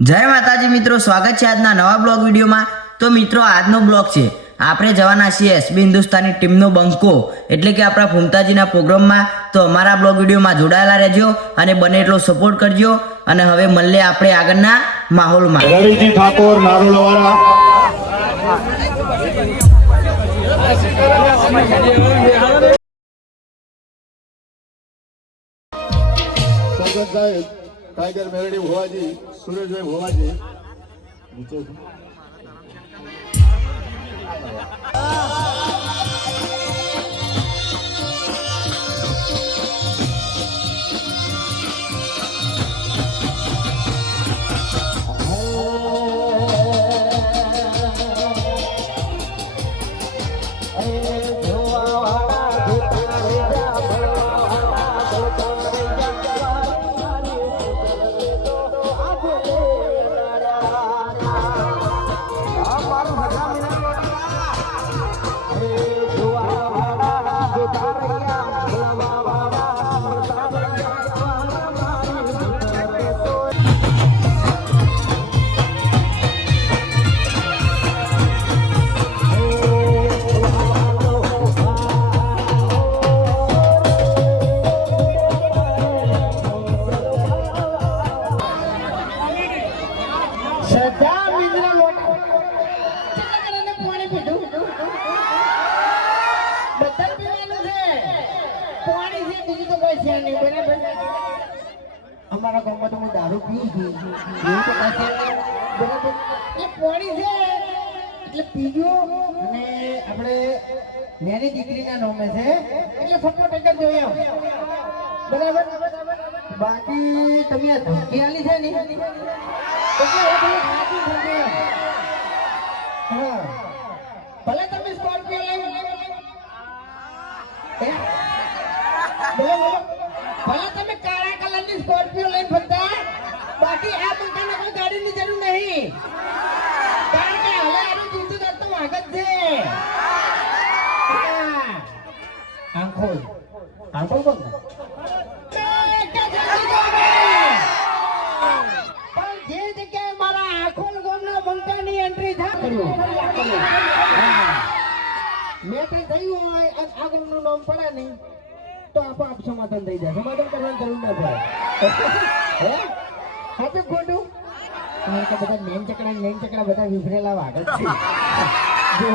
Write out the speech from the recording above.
जय माताजी मित्रों, स्वागत है आज नवा ब्लॉग वीडियो में। तो मित्रों, આજનો બ્લોગ છે આપણે જવાના છીએ એસબી હિન્દુસ્તાની ટીમનો બંકો એટલે કે આપણા ફૂમતાજીના પ્રોગ્રામમાં। તો અમારા બ્લોગ વિડીયોમાં જોડાયેલા રહેજો અને બને એટલો સપોર્ટ કરજો। અને હવે મળીએ આપણે આગળના માહોલમાં। રવિજી ઠાકોર નારોલવાળા સ્વાગત સાહેબ टाइगर मेरडी भोवाजी सूरज भाई भोवाजी हमारा गांव में तो मैं दारू पी थी ये तो कैसे बराबर ये पानी से એટલે પીજો અને આપણે મેરી દીકરીના નામે છે એટલે ફટફટ એકદમ જોયો બરાબર। બાકી તમે આ ધમકી આલી છે ને એટલે એ બધું ખાતું થશે। હા, ભલે તમે સ્કોર્પિયો લઈ ભલે તમે કાળા કલરની સ્કોર્પિયો લઈને ફરતા, બાકી આ બંકાને કોઈ ગાડીની જરૂર નહીં, કારણ કે હવે આનું જીતું કરતો વાગત છે। આંખો આંખો બંધ પણ જે જગ્યાએ મારા આંખો ગામના બંકાની એન્ટ્રી થાય મેં કઈ થયું હોય અને આગળનું નામ પડે નહીં તો આપોઆપ સમાધાન થઈ જાય। સમાધાન કરવાની જરૂર ના પડે। હે સાચું ખોટું? કારણ કે બધા મેન ચકડા બધા વિફરેલા વાગત છે। જો